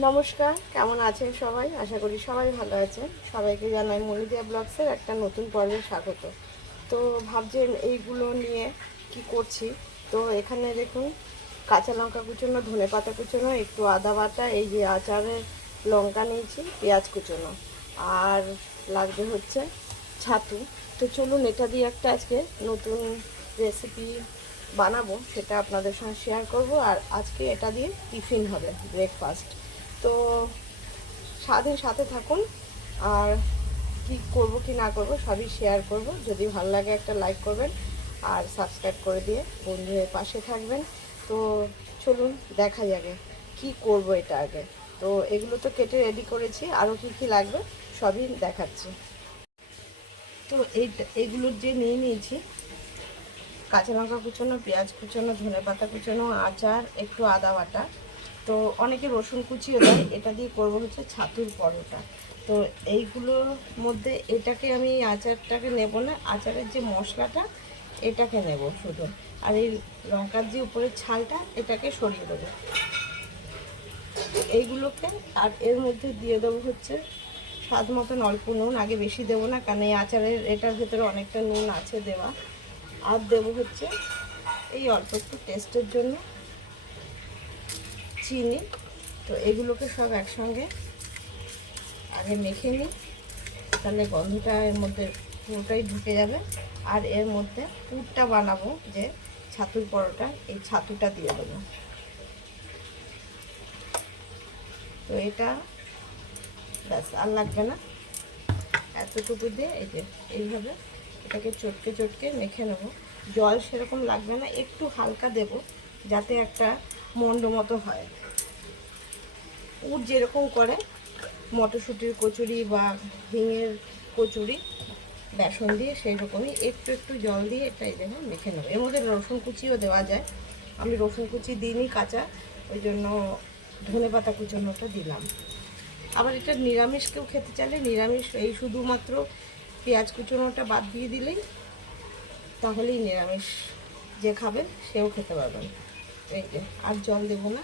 নমস্কার, কেমন আছেন সবাই? আশা করি সবাই ভালো আছেন। সবাইকে জানাই মনিদিয়া ব্লগসের একটা নতুন পর্বে স্বাগত। তো ভাবছেন এইগুলো নিয়ে কি করছি? তো এখানে দেখুন, কাঁচা লঙ্কা কুচোনো, ধনে পাতা কুচোনো, একটু আদা বাটা, এই যে আচারের লঙ্কা নিয়েছি, পেঁয়াজ কুচোনো। আর লাগবে হচ্ছে ছাতু। তো চলুন, এটা দিয়ে একটা আজকে নতুন রেসিপি বানাবো, সেটা আপনাদের সঙ্গে শেয়ার করব। আর আজকে এটা দিয়ে টিফিন হবে ব্রেকফাস্ট তো সারাদিন সাথে থাকুন। আর কি করব, কি না করব, সবই শেয়ার করব। যদি ভালো লাগে একটা লাইক করবেন আর সাবস্ক্রাইব করে দিয়ে বন্ধুদের পাশে থাকবেন। তো চলুন দেখা যাবে কি করব এটা আগে। তো এগুলো তো কেটে রেডি করেছি। আরও কি কি লাগবে, সবই দেখাচ্ছি। তো এই এইগুলোর যে নিয়ে নিয়েছি কাঁচা লঙ্কা কুচোনো, পেঁয়াজ কুচোনো ধনে পাতা কুচোনো, আচার, একটু আদা বাটা তো অনেকে রসুন কুচিও দেয়, এটা দিয়ে করব হচ্ছে ছাতুর পরোটা। তো এইগুলোর মধ্যে এটাকে আমি আচারটাকে নেব না, আচারের যে মশলাটা, এটাকে নেব শুধু। আর এই লঙ্কার যে উপরের ছালটা, এটাকে সরিয়ে দেবো। এইগুলোকে, আর এর মধ্যে দিয়ে দেবো হচ্ছে স্বাদ মতন অল্প নুন, আগে বেশি দেবো না, কারণ এই আচারের, এটার ভেতরে অনেকটা নুন আছে দেওয়া। আর দেবো হচ্ছে এই অল্প একটু টেস্টের জন্য চিনি। তো এগুলোকে সব একসঙ্গে আগে মেখে নিই। তাহলে গন্ধটা এর মধ্যে পুরোটাই ঢুকে যাবে। আর এর মধ্যে পুরটা বানাবো যে ছাতুর পরোটা, এই ছাতুটা দিয়ে দেবো। তো এটা ব্যাস, আর লাগবে না। এতটুকু দিয়ে এই যে এইভাবে এটাকে চটকে চটকে মেখে নেব। জল সেরকম লাগবে না, একটু হালকা দেব, যাতে একটা মন্ড মতো হয়। উট যেরকম করে মটরশুঁটির কচুরি বা হিঙের কচুরি, বেসন দিয়ে সেই রকমই একটু একটু জল দিয়ে এটা এই জন্য মেখে নেব। এর মধ্যে রসুন কুচিও দেওয়া যায়। আমি রসুন কুচি দিইনি কাঁচা, ওই জন্য ধনে পাতা কুচোনোটা দিলাম। আবার এটা নিরামিষ কেউ খেতে চাইলে নিরামিষ, এই শুধুমাত্র পেঁয়াজ কুচোনোটা বাদ দিয়ে দিলেই তাহলেই নিরামিষ। যে খাবে সেও খেতে পারবেন এই যে, আর জল দেবো না।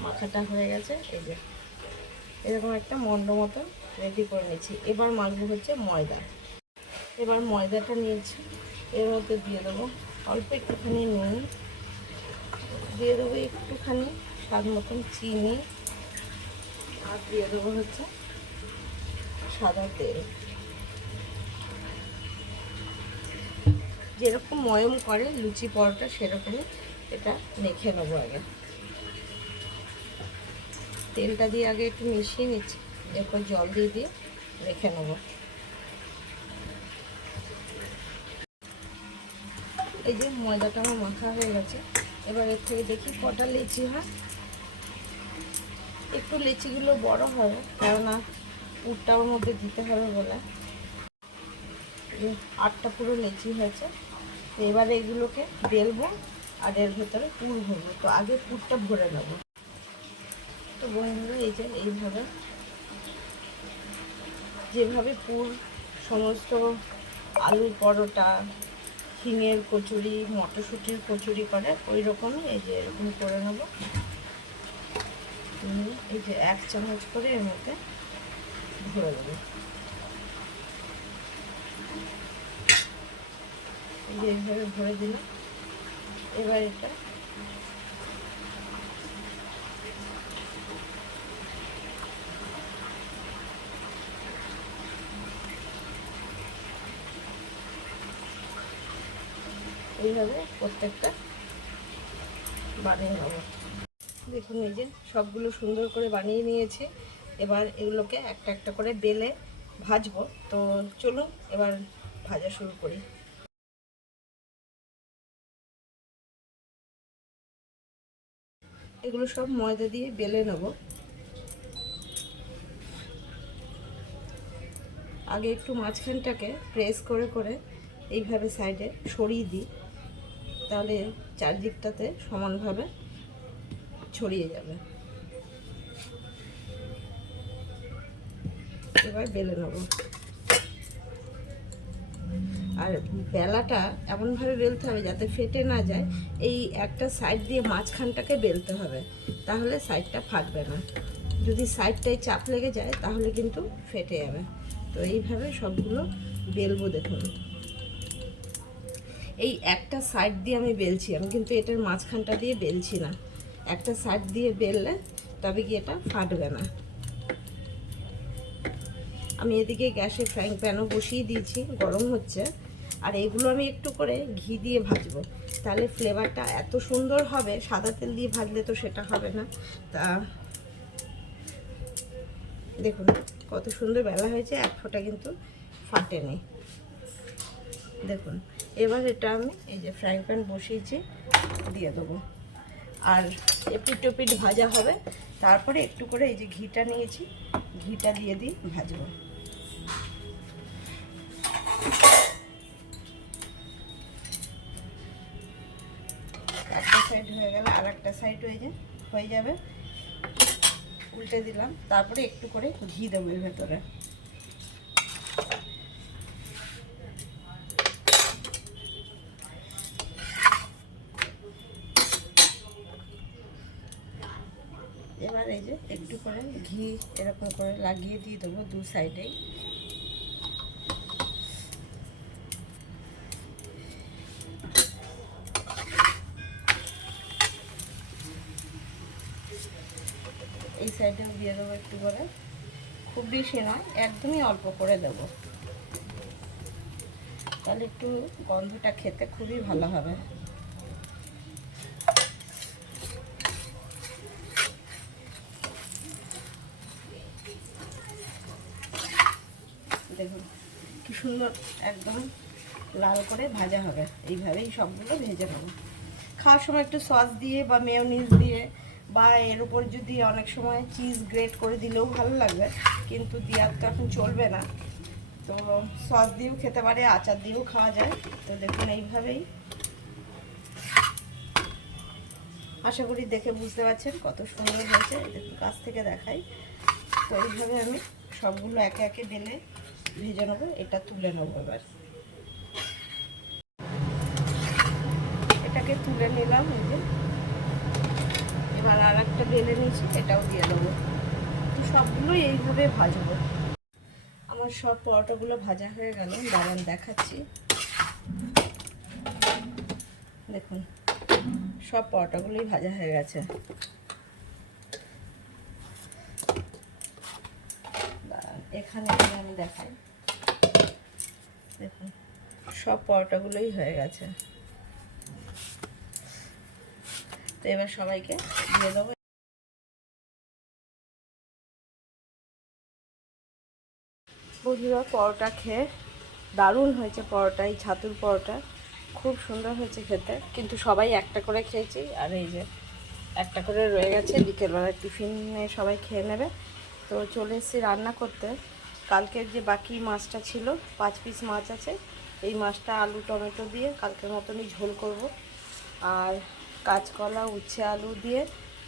মাখাটা হয়ে গেছে, এই যে। এরকম একটা মন্ড মতন রেডি করে নিয়েছি এবার মাখবো হচ্ছে ময়দা। এবার ময়দাটা নিয়েছি। এর মধ্যে দিয়ে দেবো অল্প একটুখানি নুন। দিয়ে দেবো একটুখানি স্বাদ মতন চিনি। আর দিয়ে দেবো হচ্ছে সাদা তেল। যেরকম ময়ম করে লুচি পরোটা সেরকমই এটা মেখে নেব আগে। তেলটা দিয়ে আগে একটু মিশিয়ে নিচ্ছি, এরপর জল দিয়ে দিয়ে রেখে নেব। এই যে ময়দাটা আমার মাখা হয়ে গেছে, এবার এর থেকে দেখি কটা লেচি হয়। একটু লেচিগুলো বড় হবে, কেননা পুরটা ওর মধ্যে দিতে হবে বলে। আটটা পুরো লেচি হয়েছে। এবারে এগুলোকে বেলবো আর এর ভেতরে পুর ভরবো। তো আগে পুরটা ভরে নেব। তো বন্ধুরা, এই যে এইভাবে, যেভাবে পুর, সমস্ত আলুর পরোটা, হিঙের কচুরি, মটরশুঁটির কচুরি করে ওই রকমই এই যে এরকম করে নেব। এই যে এক চামচ করে এর মধ্যে ভরে দেবো যে এইভাবে ভরে দিলাম। এবার এটা এইভাবে প্রত্যেকটা বানিয়ে নেব। দেখুন, এই যে সবগুলো সুন্দর করে বানিয়ে নিয়েছি। এবার এগুলোকে একটা একটা করে বেলে ভাজবো। তো চলুন, এবার ভাজা শুরু করি। এগুলো সব ময়দা দিয়ে বেলে নেব। আগে একটু মাঝখানটাকে প্রেস করে করে এইভাবে সাইডে সরিয়ে দিই, তাহলে চারদিকটাতে সমানভাবে ছড়িয়ে যাবে। এবার বেলে নেব। আর বেলাটা এমনভাবে বেলতে হবে যাতে ফেটে না যায়। এই একটা সাইড দিয়ে মাঝখানটাকে বেলতে হবে, তাহলে সাইডটা ফাটবে না। যদি সাইডটায় চাপ লেগে যায়, তাহলে কিন্তু ফেটে যাবে। তো এইভাবে সবগুলো বেলবো দেখুন। এই একটা সাইড দিয়ে আমি বেলছি, আমি কিন্তু এটার মাঝখানটা দিয়ে বেলছি না। একটা সাইড দিয়ে বেললে তবে কি এটা ফাটবে না। আমি এদিকে গ্যাসে ফ্রাইং প্যানও বসিয়ে দিয়েছি, গরম হচ্ছে। আর এগুলো আমি একটু করে ঘি দিয়ে ভাজবো। তাহলে ফ্লেভারটা এত সুন্দর হবে, সাদা তেল দিয়ে ভাজলে তো সেটা হবে না। তা দেখুন, কত সুন্দর বেলা হয়েছে, এক ফোঁটা কিন্তু ফাটেনি। দেখুন, এবার এটা আমি এই যে ফ্রাইং প্যান বসিয়েছি, দিয়ে দেবো। আর এপিট টপিট ভাজা হবে, তারপরে একটু করে এই যে ঘিটা নিয়েছি, ঘিটা দিয়ে দিই ভাজবো। সাইড হয়ে যায় হয়ে যাবে। উল্টে দিলাম, তারপরে একটু করে ঘি দেবো এর ভেতরে। এবার এই যে একটু করে ঘি এরকম করে লাগিয়ে দিয়ে দেবো দু সাইডেই এই সাইডেও দিয়ে দেবো একটু করে। খুব বেশি নয় একদমই অল্প করে দেব। তাহলে একটু গন্ধটা খেতে খুবই ভালো হবে। দেখুন, কি সুন্দর, একদম লাল করে ভাজা হবে। এইভাবেই সবগুলো ভেজে নেব। খাওয়ার সময় একটু সস দিয়ে বা মেয়নিজ দিয়ে বা এর উপর যদি অনেক সময় চিজ গ্রেট করে দিলেও ভালো লাগবে, কিন্তু দেওয়ার তো এখন চলবে না। তো সস দিয়েও খেতে পারে, আচার দিয়েও খাওয়া যায়। তো দেখুন এইভাবেই। আশা করি দেখে বুঝতে পারছেন কত সুন্দর হয়েছে। দেখুন, কাছ থেকে দেখাই। তো এইভাবে আমি সবগুলো একে একে ডেলে ভেজে নেব, এটা তুলে নেব এবার। এটাকে তুলে নিলাম, এই যে। এবার আর একটা বেলে নিয়েছি, এটাও দিয়ে দেবো। তো সবগুলোই এইভাবে ভাজবো। আমার সব পরোটাগুলো ভাজা হয়ে গেল, দাঁড়ান দেখাচ্ছি। দেখুন, সব পরোটাগুলোই ভাজা হয়ে গেছে। এখানে আমি দেখাই। দেখুন, সব পরোটাগুলোই হয়ে গেছে। তো এবার সবাইকে দিয়ে দেবো। বন্ধুরা, পরোটা খেয়ে দারুণ হয়েছে পরোটা, এই ছাতুর পরোটা। খুব সুন্দর হয়েছে খেতে। কিন্তু সবাই একটা করে খেয়েছি, আর এই যে একটা করে রয়ে গেছে। বিকেলবেলা টিফিনে সবাই খেয়ে নেবে। তো চলে এসেছি রান্না করতে। কালকের যে বাকি মাছটা ছিল, পাঁচ পিস মাছ আছে, এই মাছটা আলু, টমেটো দিয়ে কালকের মতনই ঝোল করব। আর কাঁচকলা, উচ্ছে আলু দিয়ে,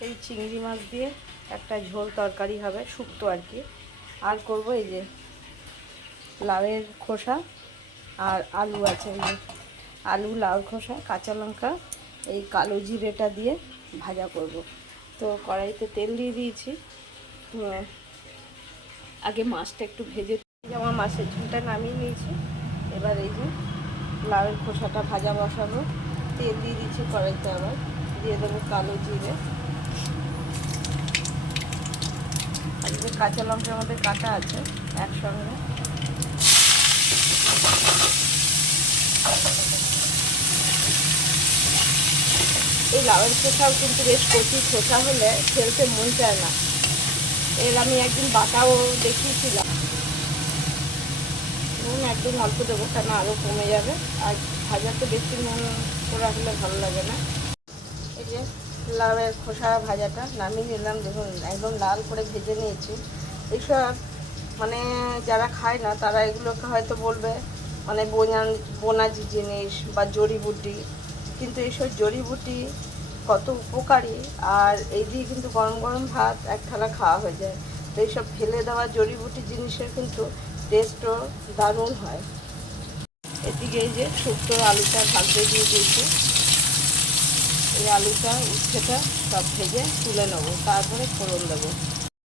এই চিংড়ি মাছ দিয়ে একটা ঝোল তরকারি হবে শুক্তো আর কি। আর করব এই যে লাউয়ের খোসা আর আলু আছে আলু, লাউ খোসা, কাঁচা লঙ্কা, এই কালো জিরেটা দিয়ে ভাজা করব। তো কড়াইতে তেল দিয়ে দিয়েছি। আগে মাছটা একটু ভেজে আমার মাছের ঝোলটা নামিয়ে নিয়েছি। এবার এই যে লাউয়ের খোসাটা ভাজা বসাবো। তেল দিয়ে দিচ্ছি কড়াইতে আবার। দিয়ে দেবো কালো জিরে। আর যে কাঁচা লঙ্কার মধ্যে কাটা আছে একসঙ্গে। এই লাউয়ের খোসাও কিন্তু বেশ কচি খোসা হলে ফেলতে মন চায় না। এর আমি একদিন বাটাও দেখিয়েছিলাম। নুন একদম অল্প দেবো কেন আরও কমে যাবে। আর ভাজাতে বেশি নুন করে রাখলে ভালো লাগে না। এই যে লাউয়ের খোসা ভাজাটা নামিয়ে নিলাম, দেখুন একদম লাল করে ভেজে নিয়েছি। এইসব মানে যারা খায় না, তারা এগুলোকে হয়তো বলবে মানে বোনান, বোনাজি জিনিস বা জড়িবুটি কিন্তু এইসব জড়িবুটি কত উপকারী, আর এই দিয়ে কিন্তু গরম গরম ভাত এক থালা খাওয়া হয়ে যায়। তো এইসব ফেলে দেওয়া জড়িবুটি জিনিসের কিন্তু টেস্টও দারুণ হয়। এদিকে এই যে শুক্তোর আলুটা ভাজতে দিয়ে দিয়েছি। এই আলুটা, উচ্ছেটা সব ভেজে তুলে নেব, তারপরে ফোড়ন দেবো।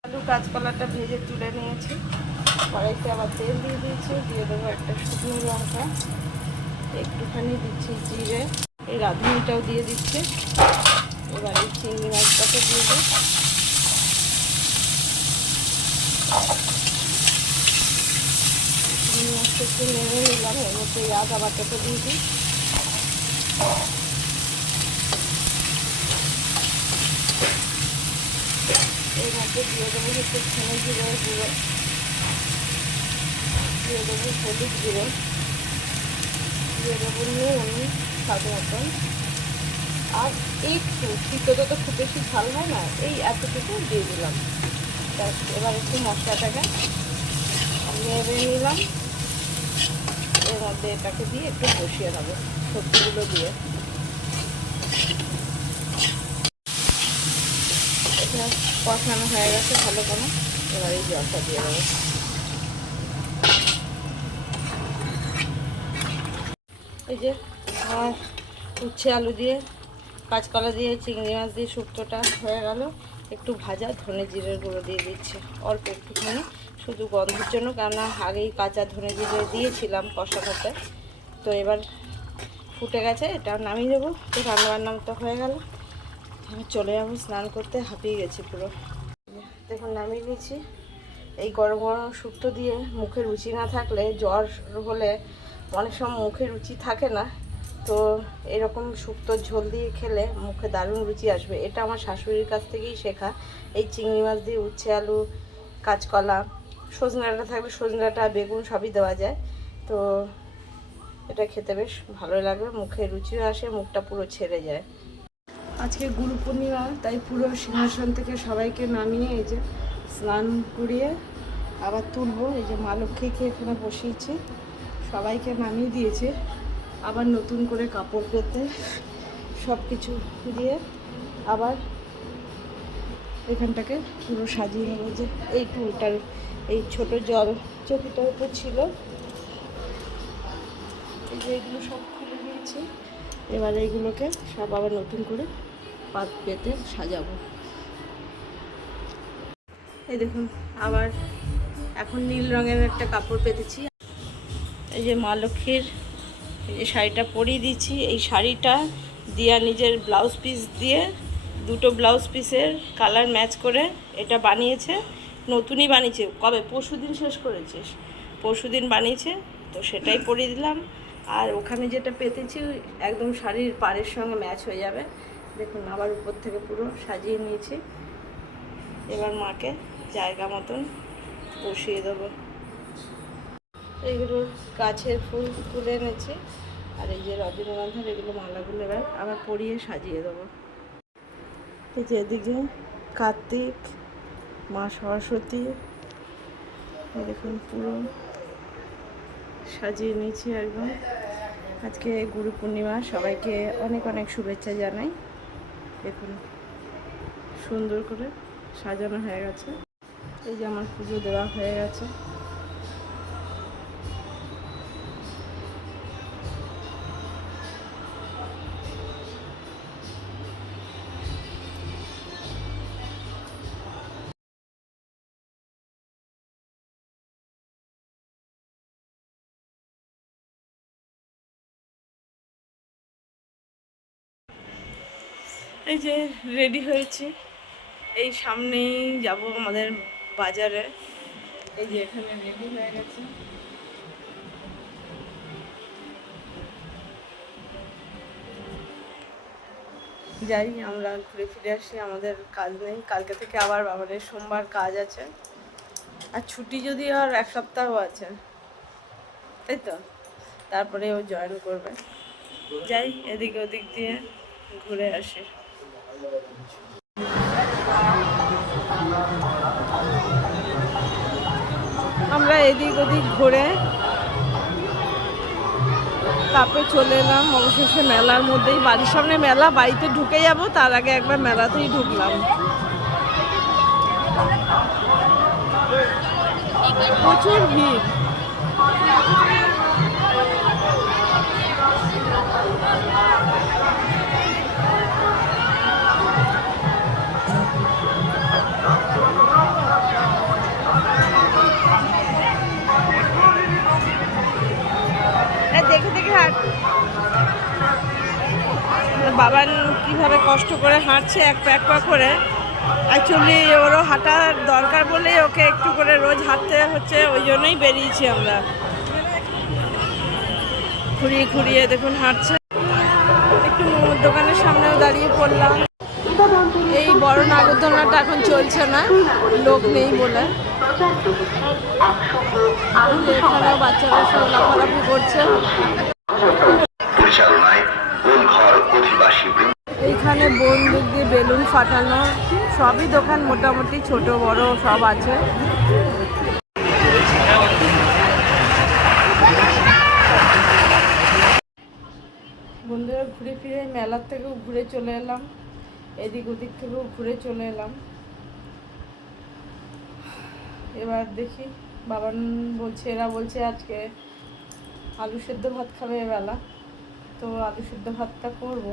আলু কাঁচকলাটা ভেজে তুলে নিয়েছি। কড়াইতে আবার তেল দিয়ে দিয়েছি, দিয়ে দেবো একটা শুকনো লঙ্কা। একটুখানি দিচ্ছি জিরে। এই রাঁধুনিটাও দিয়ে দিচ্ছে। এবার এই চিংড়ি মাছটাকে দিয়ে দিই চিংড়ি একটু নেড়ে নিলাম এর মধ্যে এই আদা বাটাটা দিয়ে দিই এর মধ্যে দিয়ে দেবো একটু ছেনে জিরে গুঁড়ো দিয়ে দেবো হলুদ গুঁড়ো দিয়ে দেবো নুন স্বাদ মতন আর একটু শীততে তো খুব বেশি ঝাল হয় না এই এতটুকু দিয়ে দিলাম এবার একটু মশলাটাকে নেড়ে নিলাম। এর মধ্যে এটাকে দিয়ে একটু বসিয়ে নেব, সবজিগুলো দিয়ে। এটা কষানো হয়ে গেছে ভালো করে। এবার এই জলটা দিয়ে দেবো। এই যে উচ্ছে আলু দিয়ে, কাঁচকলা দিয়ে, চিংড়ি মাছ দিয়ে শুক্তোটা হয়ে গেল। একটু ভাজা ধনে জিরের গুঁড়ো দিয়ে দিচ্ছি, অল্প একটুখানি। শুধু গন্ধের জন্য, কেননা আগেই কাঁচা ধনে জিরে দিয়েছিলাম কষানোতে তো এবার ফুটে গেছে, এটা নামিয়ে দেবো তো রান্নাবান্না তো হয়ে গেল। আমি চলে যাব, স্নান করতে হাঁপিয়ে গেছি পুরো। দেখুন, নামিয়ে নিয়েছি। এই গরম গরম শুক্তো দিয়ে মুখে রুচি না থাকলে, জ্বর হলে অনেক সময় মুখে রুচি থাকে না। তো এরকম শুক্তো ঝোল দিয়ে খেলে মুখে দারুণ রুচি আসবে। এটা আমার শাশুড়ির কাছ থেকেই শেখা। এই চিংড়ি মাছ দিয়ে উচ্ছে, আলু, কাঁচকলা সজনে ডাঁটা থাকলে সজনে ডাঁটা বেগুন সবই দেওয়া যায়। তো এটা খেতে বেশ ভালো লাগে মুখে রুচিও আসে, মুখটা পুরো ছেড়ে যায়। আজকে গুরু পূর্ণিমা, তাই পুরো সিংহাসন থেকে সবাইকে নামিয়ে এই যে স্নান করিয়ে আবার তুলবো। এই যে মা লক্ষ্মীকে এখানে বসিয়েছি, সবাইকে নামিয়ে দিয়েছে। আবার নতুন করে কাপড় পেতে সব কিছু দিয়ে আবার এখানটাকে পুরো সাজিয়ে নেব। যে এই টুলটার এই ছোট জল চকিটার উপর ছিল। এই যে এগুলো সব খুলে নিয়েছি। এবার এইগুলোকে সব আবার নতুন করে পাত পেতে সাজাবো। এই দেখুন, আবার এখন নীল রঙের একটা কাপড় পেতেছি। এই যে মা লক্ষ্মীর এই যে শাড়িটা পরিয়ে দিচ্ছি এই শাড়িটা দিয়া নিজের ব্লাউজ পিস দিয়ে দুটো ব্লাউজ পিসের কালার ম্যাচ করে এটা বানিয়েছে। নতুনই বানিয়েছে। কবে? পরশু দিন শেষ করেছিস। পরশু দিন বানিয়েছে, তো সেটাই পরিয়ে দিলাম। আর ওখানে যেটা পেতেছি, একদম শাড়ির পাড়ের সঙ্গে ম্যাচ হয়ে যাবে। দেখুন, আবার উপর থেকে পুরো সাজিয়ে নিয়েছি। এবার মাকে জায়গা মতন বসিয়ে দেবো। এইগুলো গাছের ফুল তুলে এনেছি। আর এই যে রজনীগন্ধার এগুলো মালাগুলো এবার আবার পরিয়ে সাজিয়ে দেবো। এই যে এদিকে কার্তিক মা সরস্বতী। দেখুন পুরো সাজিয়ে নিয়েছি একদম। আজকে গুরু পূর্ণিমা, সবাইকে অনেক অনেক শুভেচ্ছা জানাই। দেখুন, সুন্দর করে সাজানো হয়ে গেছে। এই যে আমার পুজো দেওয়া হয়ে গেছে। এই যে রেডি হয়েছি। এই সামনেই যাব আমাদের বাজারে। এই যে এখানে রেডি হয়ে গেছে। যাই, আমরা ঘুরে ফিরে আসি, আমাদের কাজ নেই। কালকে থেকে আবার বাবারের সোমবার কাজ আছে। আর ছুটি যদি আর এক সপ্তাহ আছে, তাই তো? তারপরে ও জয়েন করবে। যাই, এদিক ওদিক দিয়ে ঘুরে আসি। আমরা এদিক ওদিক ঘুরে তারপরে চলে এলাম অবশেষে মেলার মধ্যেই বাড়ির সামনে মেলা, বাড়িতে ঢুকে যাব, তার আগে একবার মেলাতেই ঢুকলাম। প্রচুর ভিড়। হাঁটছে এক পা এক পা করে। অ্যাকচুয়ালি ওরও হাঁটার দরকার বলেই ওকে একটু করে রোজ হাঁটতে হচ্ছে, ওই জন্যই বেরিয়েছি আমরা। ঘুরিয়ে ঘুরিয়ে দেখুন হাঁটছে। একটু দোকানের সামনেও দাঁড়িয়ে পড়লাম। এই বড় নাগরদোলনাটা এখন চলছে না, লোক নেই বলে। বাচ্চারা সব লাফালাফি করছে। বন্দুক দিয়ে বেলুন ফাটানো, সবই দোকান মোটামুটি ছোট, বড়, সব আছে। বন্ধুরা, ঘুরে ফিরে মেলার থেকেও ঘুরে চলে এলাম। এদিক ওদিক থেকেও ঘুরে চলে এলাম। এবার দেখি বাবান বলছে, এরা বলছে আজকে আলু সেদ্ধ ভাত খাবে এবেলা। তো আলু সেদ্ধ ভাতটা করব।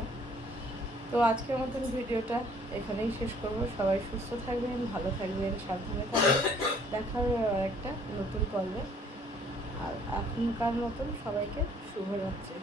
তো আজকের মতন ভিডিওটা এখানেই শেষ করব। সবাই সুস্থ থাকবেন, ভালো থাকবেন, সাবধানে থাকবেন। দেখা হবে আবার একটা নতুন পর্বে। আর এখনকার মতন সবাইকে শুভরাত্রি।